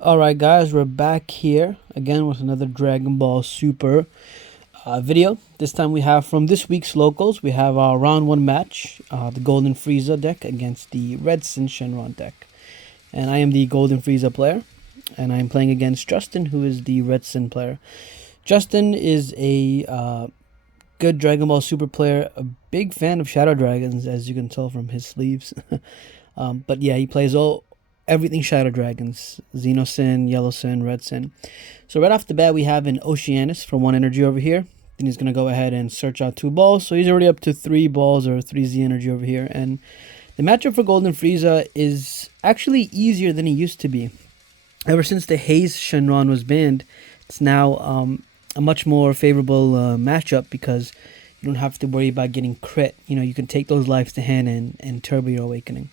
Alright guys, we're back here again with another Dragon Ball Super video. This time we have from this week's locals, we have our round 1 match, the Golden Frieza deck against the red Syn Shenron deck. And I am the Golden Frieza player, and I am playing against Justin, who is the red Syn player. Justin is a good Dragon Ball Super player, a big fan of Shadow Dragons, as you can tell from his sleeves. But yeah, he plays everything Shadow Dragons, Xeno Syn, Yellow Syn, Red Syn. So right off the bat, we have an Oceanus for 1 energy over here. Then he's going to go ahead and search out 2 balls. So he's already up to 3 balls or 3 Z energy over here. And the matchup for Golden Frieza is actually easier than it used to be. Ever since the Haze Shenron was banned, it's now a much more favorable matchup because you don't have to worry about getting crit. You know, you can take those lives to hand and turbo your awakening.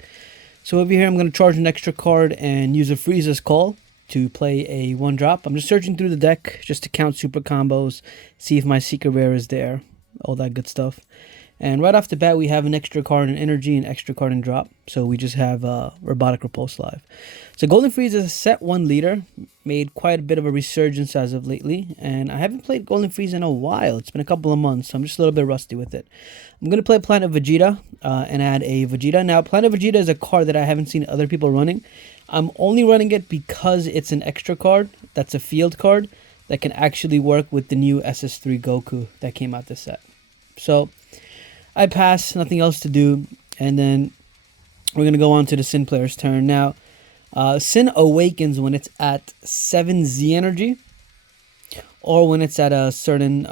So over here, I'm going to charge an extra card and use a Frieza's Call to play a 1-drop. I'm just searching through the deck just to count super combos, see if my secret rare is there, all that good stuff. And right off the bat, we have an extra card in energy and extra card in drop. So we just have Robotic Repulse live. So Golden Frieza is a set 1 leader, made quite a bit of a resurgence as of lately. And I haven't played Golden Frieza in a while. It's been a couple of months, so I'm just a little bit rusty with it. I'm going to play Planet Vegeta and add a Vegeta. Now, Planet Vegeta is a card that I haven't seen other people running. I'm only running it because it's an extra card. That's a field card that can actually work with the new SS3 Goku that came out this set. So I pass, nothing else to do, and then we're going to go on to the Syn player's turn. Now, Syn awakens when it's at 7 Z energy, or when it's at a certain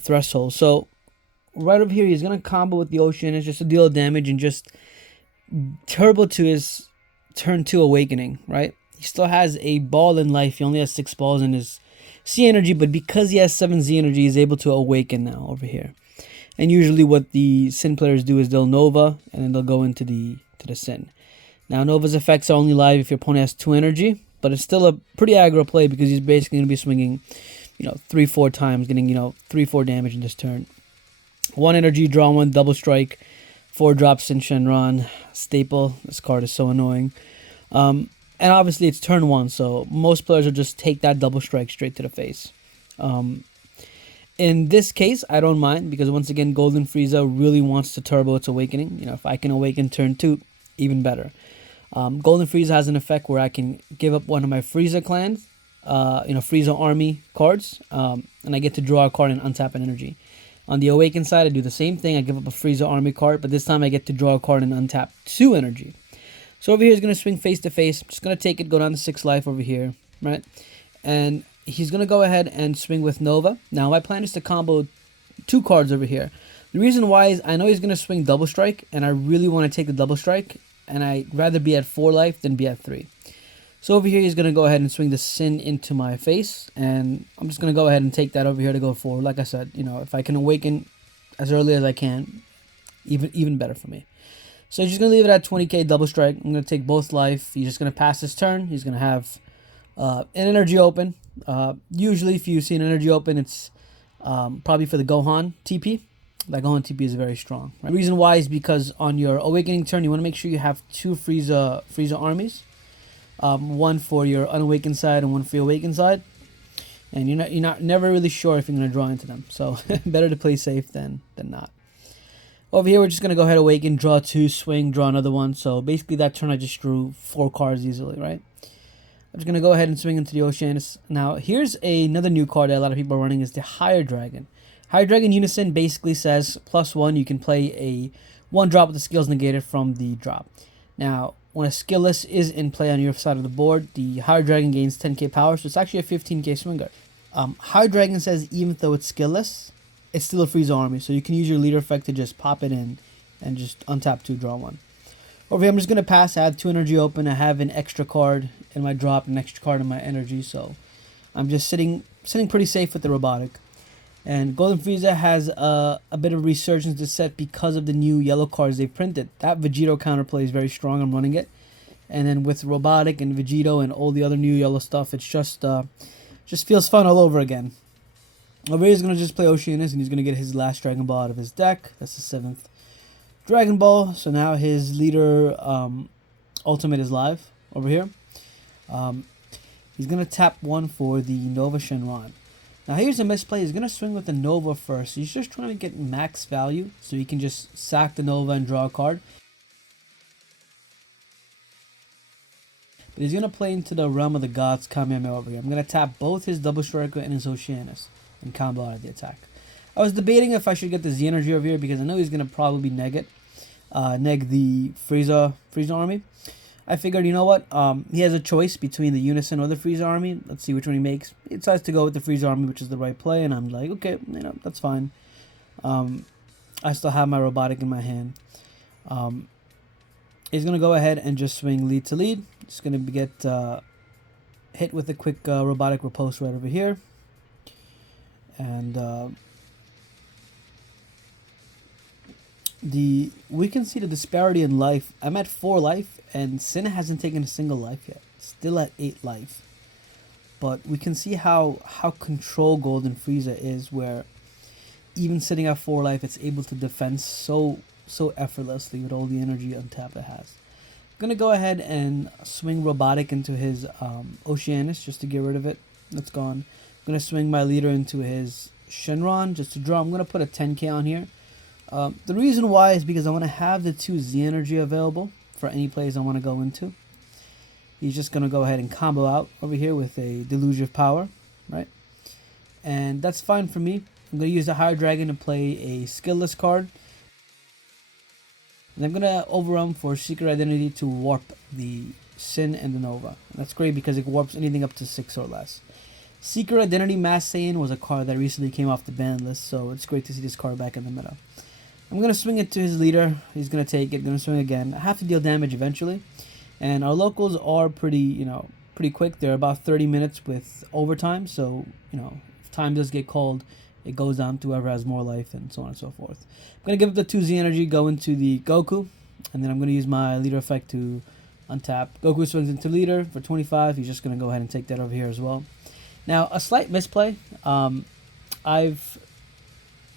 threshold. So, right over here, he's going to combo with the Oceanus just to deal damage and just turbo to his turn 2 awakening, right? He still has a ball in life. He only has 6 balls in his C energy, but because he has 7 Z energy, he's able to awaken now over here. And usually what the Syn players do is they'll Nova, and then they'll go into the Syn. Now, Nova's effects are only live if your opponent has 2 energy, but it's still a pretty aggro play because he's basically going to be swinging, 3-4 times, getting, 3-4 damage in this turn. 1 energy, draw 1, double strike, 4 drops Syn Shenron, staple. This card is so annoying. And obviously it's turn 1, so most players will just take that double strike straight to the face. In this case, I don't mind because once again, Golden Frieza really wants to turbo its awakening. If I can awaken turn 2, even better. Golden Frieza has an effect where I can give up one of my Frieza clans, Frieza army cards, and I get to draw a card and untap an energy. On the awaken side, I do the same thing. I give up a Frieza army card, but this time I get to draw a card and untap 2 energy. So over here, he's going to swing face to face. Just going to take it, go down to 6 life over here, right? And he's going to go ahead and swing with Nova. Now, my plan is to combo 2 cards over here. The reason why is I know he's going to swing double strike, and I really want to take the double strike, and I'd rather be at 4 life than be at 3. So over here, he's going to go ahead and swing the Syn into my face, and I'm just going to go ahead and take that over here to go forward. Like I said, if I can awaken as early as I can, even better for me. So he's just going to leave it at 20k double strike. I'm going to take both life. He's just going to pass his turn. He's going to have an energy open. Usually, if you see an energy open, it's probably for the Gohan TP. That Gohan TP is very strong. Right? The reason why is because on your awakening turn, you want to make sure you have 2 Frieza armies. One for your unawakened side and one for your awakened side. And you're never really sure if you're going to draw into them. So better to play safe than not. Over here, we're just going to go ahead, awaken, draw 2, swing, draw another one. So basically that turn I just drew 4 cards easily, right? I'm just going to go ahead and swing into the Oceanus. Now, here's another new card that a lot of people are running is the Higher Dragon. Higher Dragon Unison basically says +1, you can play a 1-drop with the skills negated from the drop. Now, when a skill list is in play on your side of the board, the Higher Dragon gains 10k power, so it's actually a 15k swinger. Higher Dragon says even though it's skillless, it's still a Frieza army, so you can use your leader effect to just pop it in and just untap 2, draw 1. Over here, I'm just going to pass. I have 2 energy open. I have an extra card in my drop, an extra card in my energy, so I'm just sitting pretty safe with the robotic. And Golden Frieza has a bit of resurgence this set because of the new yellow cards they've printed. That Vegito counterplay is very strong. I'm running it. And then with Robotic and Vegito and all the other new yellow stuff, it's just feels fun all over again. Over here, he's going to just play Oceanus, and he's going to get his last Dragon Ball out of his deck. That's the 7th Dragon Ball. So now his leader ultimate is live over here. He's going to tap 1 for the Nova Shenron. Now here's a misplay. He's going to swing with the Nova first. He's just trying to get max value so he can just sack the Nova and draw a card. But he's going to play into the Realm of the Gods Kamehameha over here. I'm going to tap both his Double Striker and his Oceanus and combo out of the attack. I was debating if I should get the Z energy over here because I know he's going to probably neg the Frieza army. I figured, you know what, he has a choice between the Unison or the Frieza army. Let's see which one he makes. He decides to go with the Frieza army, which is the right play, and I'm like, okay, you know, that's fine. I still have my robotic in my hand. He's going to go ahead and just swing lead to lead. Just going to get hit with a quick robotic riposte right over here. And we can see the disparity in life. I'm at 4 life, and Syn hasn't taken a single life yet. Still at 8 life. But we can see how control Golden Frieza is, where even sitting at 4 life, it's able to defend so effortlessly with all the energy untapped it has. I'm gonna go ahead and swing robotic into his Oceanus just to get rid of it. That's gone. I'm gonna swing my leader into his Shenron just to draw. I'm gonna put a 10k on here. The reason why is because I want to have the 2 Z energy available for any plays I want to go into. He's just going to go ahead and combo out over here with a Deluge of Power, right? And that's fine for me. I'm going to use the Higher Dragon to play a skillless card. And I'm going to overrun for Secret Identity to warp the Syn and the Nova. And that's great because it warps anything up to 6 or less. Secret Identity Mass Saiyan was a card that recently came off the ban list, so it's great to see this card back in the meta. I'm going to swing it to his leader. He's going to take it. Going to swing again. I have to deal damage eventually. And our locals are pretty quick. They're about 30 minutes with overtime. So, if time does get called, it goes down to whoever has more life and so on and so forth. I'm going to give up the 2 Z energy, go into the Goku. And then I'm going to use my leader effect to untap. Goku swings into leader for 25. He's just going to go ahead and take that over here as well. Now, a slight misplay.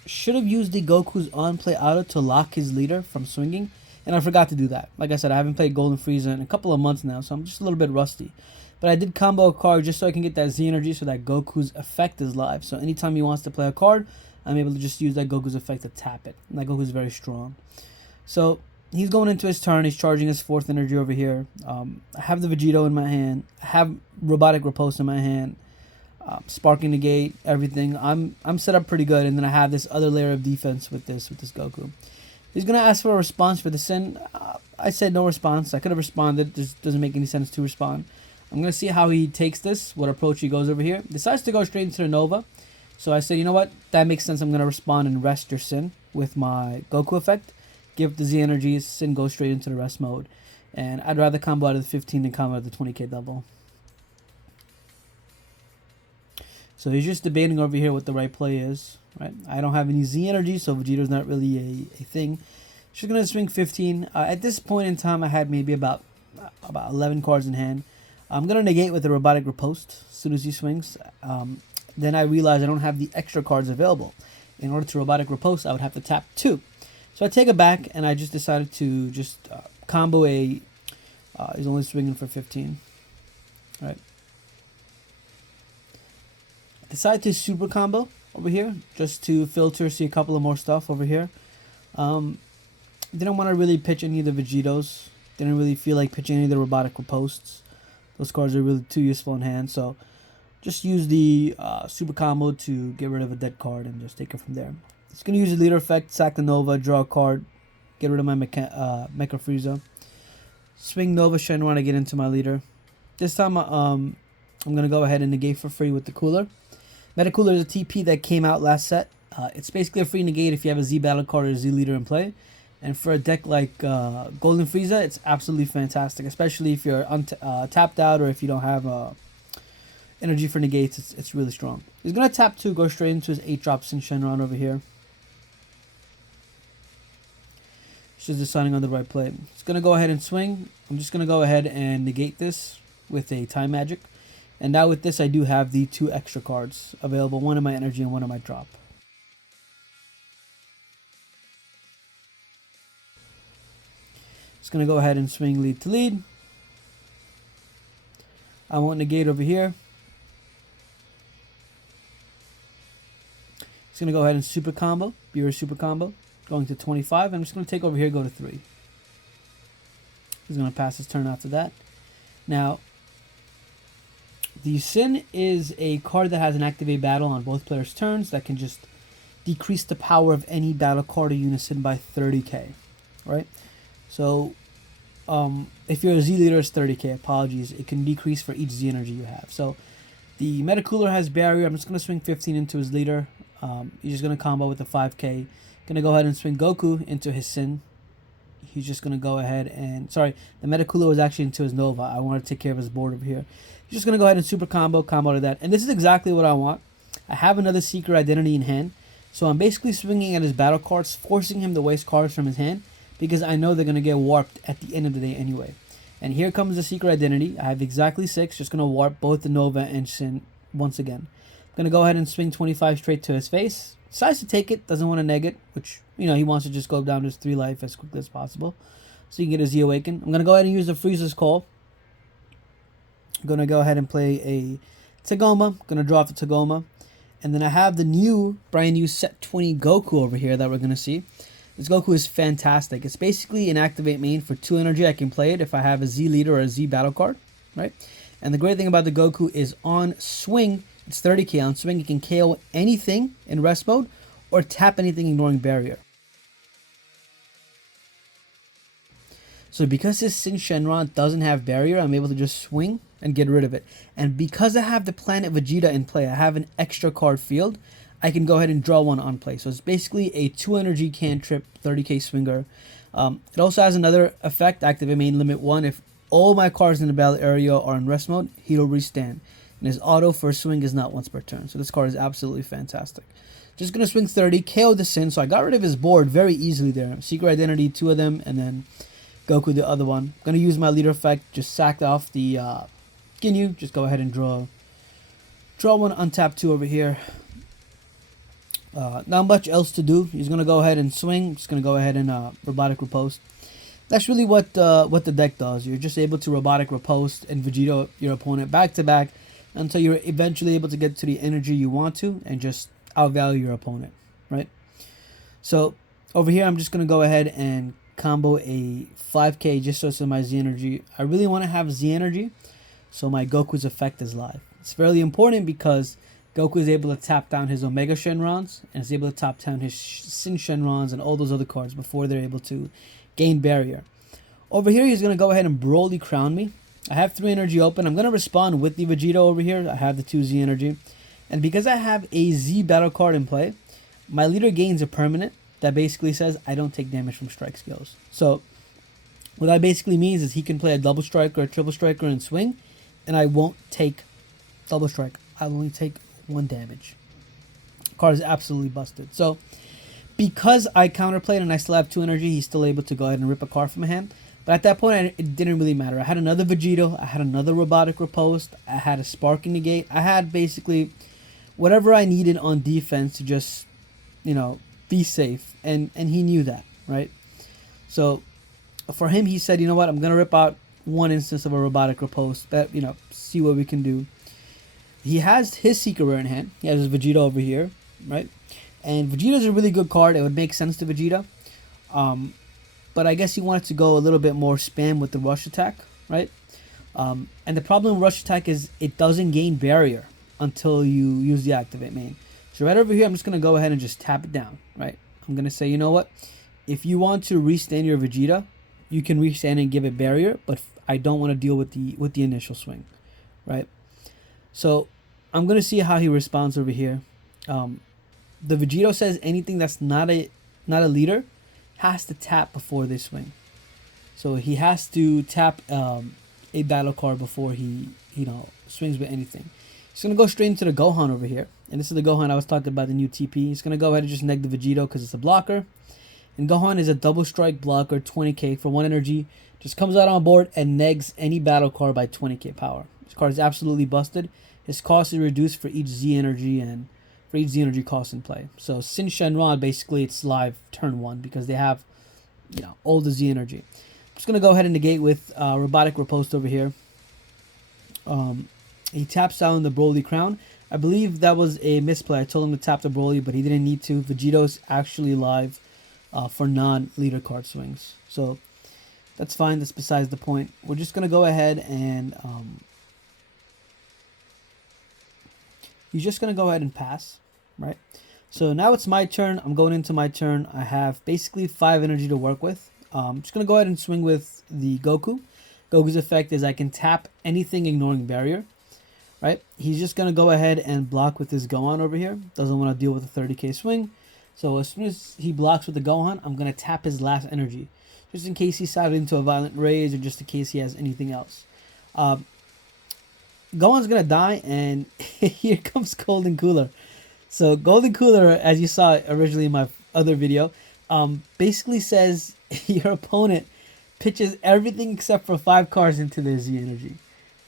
Should have used the Goku's on-play auto to lock his leader from swinging, and I forgot to do that. Like I said, I haven't played Golden Frieza in a couple of months now, so I'm just a little bit rusty. But I did combo a card just so I can get that Z energy so that Goku's effect is live. So anytime he wants to play a card, I'm able to just use that Goku's effect to tap it. And that Goku's very strong. So he's going into his turn. He's charging his 4th energy over here. I have the Vegito in my hand. I have Robotic Riposte in my hand. Sparking Negate, everything. I'm set up pretty good, and then I have this other layer of defense with this Goku. He's gonna ask for a response for the Syn. I said no response. I could have responded. Just doesn't make any sense to respond. I'm gonna see how he takes this, what approach he goes over here. Decides to go straight into the Nova. So I said, you know what? That makes sense. I'm gonna respond and rest your Syn with my Goku effect. Give the Z energies. Syn goes straight into the rest mode, and I'd rather combo out of the 15 than combo out of the 20k double. So he's just debating over here what the right play is, right? I don't have any Z energy, so Vegito's not really a thing. She's going to swing 15. At this point in time, I had maybe about 11 cards in hand. I'm going to negate with the Robotic Riposte as soon as he swings. Then I realize I don't have the extra cards available. In order to Robotic Riposte, I would have to tap 2. So I take it back, and I just decided to just combo a... he's only swinging for 15, right? Decide to super combo over here just to filter, see a couple of more stuff over here. Didn't want to really pitch any of the Vegitos. Didn't really feel like pitching any of the Robotic Ripostes. Those cards are really too useful in hand. So just use the super combo to get rid of a dead card and just take it from there. It's going to use the leader effect, sack the Nova, draw a card, get rid of my Mecha Frieza. Swing Nova Shenron to get into my leader. This time I'm going to go ahead and negate for free with the Cooler. Metacooler is a TP that came out last set. It's basically a free negate if you have a Z battle card or a Z leader in play. And for a deck like Golden Frieza, it's absolutely fantastic, especially if you're tapped out or if you don't have energy for negates. It's really strong. He's going to tap 2, go straight into his 8-drop Syn Shenron over here. Just deciding on the right play. He's going to go ahead and swing. I'm just going to go ahead and negate this with a Time Magic. And now with this, I do have the 2 extra cards available, one in my energy and one in my drop. Just going to go ahead and swing lead to lead. I won't negate over here. It's going to go ahead and super combo. Beerus super combo. Going to 25. I'm just going to take over here, go to 3. He's going to pass his turn after that. Now, the Syn is a card that has an activate battle on both players' turns that can just decrease the power of any battle card or unison by 30k, right? So, if you're a Z leader, it's 30k. Apologies, it can decrease for each Z energy you have. So, the Metacooler has barrier. I'm just going to swing 15 into his leader. He's just going to combo with the 5k. Going to go ahead and swing Goku into his Syn. He's just going to go ahead and... Sorry, the Metacooler was actually into his Nova. I wanted to take care of his board over here. He's just going to go ahead and super combo to that. And this is exactly what I want. I have another Secret Identity in hand. So I'm basically swinging at his battle cards, forcing him to waste cards from his hand, because I know they're going to get warped at the end of the day anyway. And here comes the Secret Identity. I have exactly 6. Just going to warp both the Nova and Syn once again. I'm going to go ahead and swing 25 straight to his face. Decides to take it, doesn't want to neg it, which, you know, he wants to just go down to his 3 life as quickly as possible, so he can get his Z Awaken. I'm going to go ahead and use the Frieza's Call. I'm going to go ahead and play a Tagoma. I'm going to draw off the Tagoma. And then I have the brand new set 20 Goku over here that we're going to see. This Goku is fantastic. It's basically an activate main for 2 energy. I can play it if I have a Z leader or a Z battle card, right? And the great thing about the Goku is on swing, it's 30k. On swing, you can KO anything in rest mode or tap anything ignoring barrier. So because this Syn Shenron doesn't have barrier, I'm able to just swing and get rid of it. And because I have the Planet Vegeta in play, I have an extra card field, I can go ahead and draw one on play. So it's basically a 2 energy cantrip, 30k swinger. It also has another effect, activate main limit 1. If all my cards in the battle area are in rest mode, he'll restand. And his auto first swing is not once per turn. So this card is absolutely fantastic. Just going to swing 30, KO the Syn. So I got rid of his board very easily there. Secret Identity, 2 of them, and then Goku the other one. Going to use my leader effect, just sacked off the Ginyu. Just go ahead and draw one, untap 2 over here. Not much else to do. He's going to go ahead and swing. Just going to go ahead and robotic riposte. That's really what the deck does. You're just able to robotic riposte and Vegeta your opponent back to back until you're eventually able to get to the energy you want to and just outvalue your opponent, right? So over here, I'm just going to go ahead and combo a 5k just so it's in my Z energy. I really want to have Z energy so my Goku's effect is live. It's fairly important because Goku is able to tap down his Omega Shenrons and is able to tap down his Syn Shenrons and all those other cards before they're able to gain barrier. Over here, he's going to go ahead and Broly Crown me. I have 3 energy open. I'm going to respond with the Vegeta over here. I have the 2 Z energy. And because I have a Z battle card in play, my leader gains a permanent that basically says I don't take damage from strike skills. So what that basically means is he can play a double strike or a triple striker and swing, and I won't take double strike. I'll only take 1 damage. Card is absolutely busted. So because I counterplayed and I still have 2 energy, he's still able to go ahead and rip a card from my hand. But at that point, it didn't really matter. I had another Vegito, I had another robotic riposte, I had a sparking negate. I had basically whatever I needed on defense to just, you know, be safe. And he knew that, right? So for him, he said, you know what, I'm going to rip out 1 instance of a robotic riposte, but, you know, see what we can do. He has his Secret Rare in hand. He has his Vegeta over here, right? And Vegeta's a really good card. It would make sense to Vegeta. But I guess he wanted to go a little bit more spam with the rush attack, right? And the problem with rush attack is it doesn't gain barrier until you use the activate main. So right over here, I'm just going to go ahead and just tap it down, right? I'm going to say, you know what? If you want to restand your Vegeta, you can restand and give it barrier, but I don't want to deal with the initial swing, right? So I'm going to see how he responds over here. The Vegito says anything that's not a leader has to tap before they swing. So he has to tap a battle card before he, you know, swings with anything. He's going to go straight into the Gohan over here. And this is the Gohan I was talking about, the new TP. He's going to go ahead and just neg the Vegito because it's a blocker. And Gohan is a double strike blocker, 20k for 1 energy. Just comes out on board and negs any battle card by 20k power. This card is absolutely busted. His cost is reduced for each Z energy and for each Z energy cost in play. So Syn Shenron, basically it's live turn 1 because they have, you know, all the Z energy. I'm just going to go ahead and negate with robotic riposte over here. He taps down the Broly crown. I believe that was a misplay. I told him to tap the Broly, but he didn't need to. Vegeto's actually live for non-leader card swings. So that's fine. That's besides the point. We're just going to go ahead and... he's just going to go ahead and pass, right? So now it's my turn. I'm going into my turn. I have basically 5 energy to work with. I'm just going to go ahead and swing with the Goku. Goku's effect is I can tap anything ignoring barrier, right? He's just going to go ahead and block with his Gohan over here. Doesn't want to deal with a 30k swing. So as soon as he blocks with the Gohan, I'm going to tap his last energy, just in case he started into a violent rage or just in case he has anything else. Gohan's going to die, and here comes Golden Cooler. So Golden Cooler, as you saw originally in my other video, basically says your opponent pitches everything except for 5 cards into their Z energy.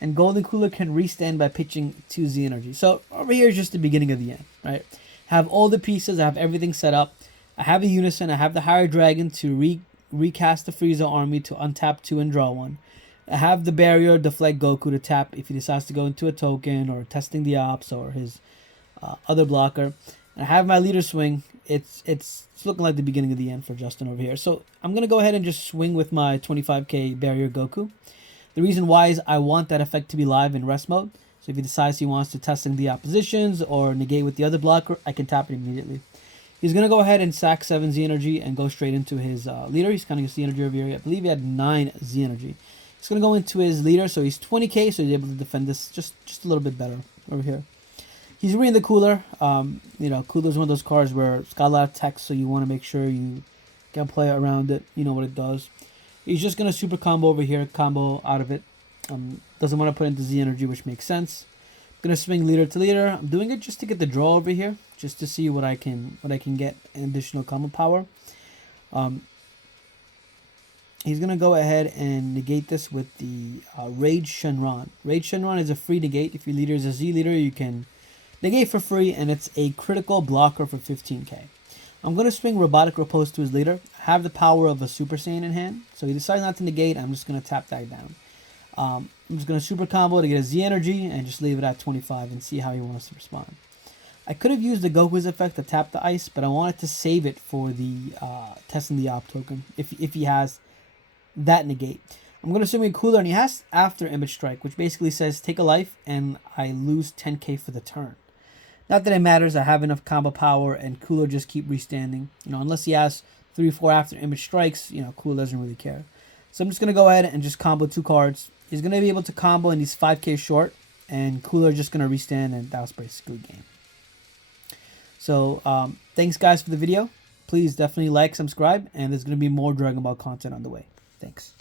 And Golden Cooler can restand by pitching 2 Z energy. So over here is just the beginning of the end, right? Have all the pieces, I have everything set up. I have a Unison, I have the Higher Dragon to recast the Frieza army to untap 2 and draw 1. I have the barrier, deflect Goku to tap if he decides to go into a token or testing the ops or his other blocker. And I have my leader swing. It's looking like the beginning of the end for Justin over here. So I'm going to go ahead and just swing with my 25k barrier Goku. The reason why is I want that effect to be live in rest mode. So if he decides he wants to test in the oppositions or negate with the other blocker, I can tap it immediately. He's going to go ahead and sack 7 Z energy and go straight into his leader. He's kind of Z energy over here. I believe he had 9 Z energy. He's going to go into his leader, so he's 20k, so he's able to defend this just a little bit better over here. He's reading the Cooler. You know, Cooler's one of those cards where it's got a lot of text, so you want to make sure you can play around it. You know what it does. He's just going to super combo over here, combo out of it. Doesn't want to put into Z energy, which makes sense. Going to swing leader to leader. I'm doing it just to get the draw over here, just to see what I can get additional combo power. He's going to go ahead and negate this with the Rage Shenron. Rage Shenron is a free negate. If your leader is a Z leader, you can negate for free, and it's a critical blocker for 15k. I'm going to swing Robotic Repose to his leader. I have the power of a Super Saiyan in hand, so he decides not to negate. I'm just going to tap that down. I'm just going to super combo to get a Z energy and just leave it at 25 and see how he wants to respond. I could have used the Goku's effect to tap the ice, but I wanted to save it for the testing the op token if he has that negate. I'm going to swing Cooler, and he has after Image Strike, which basically says take a life and I lose 10k for the turn. Not that it matters. I have enough combo power, and Cooler just keep restanding. You know, unless he has 3 or 4 after Image Strikes, you know, Cooler doesn't really care. So I'm just going to go ahead and just combo 2 cards. He's going to be able to combo, and he's 5k short, and Cooler just going to restand, and that was basically game. So thanks guys for the video. Please definitely like, subscribe, and there's going to be more Dragon Ball content on the way. Thanks.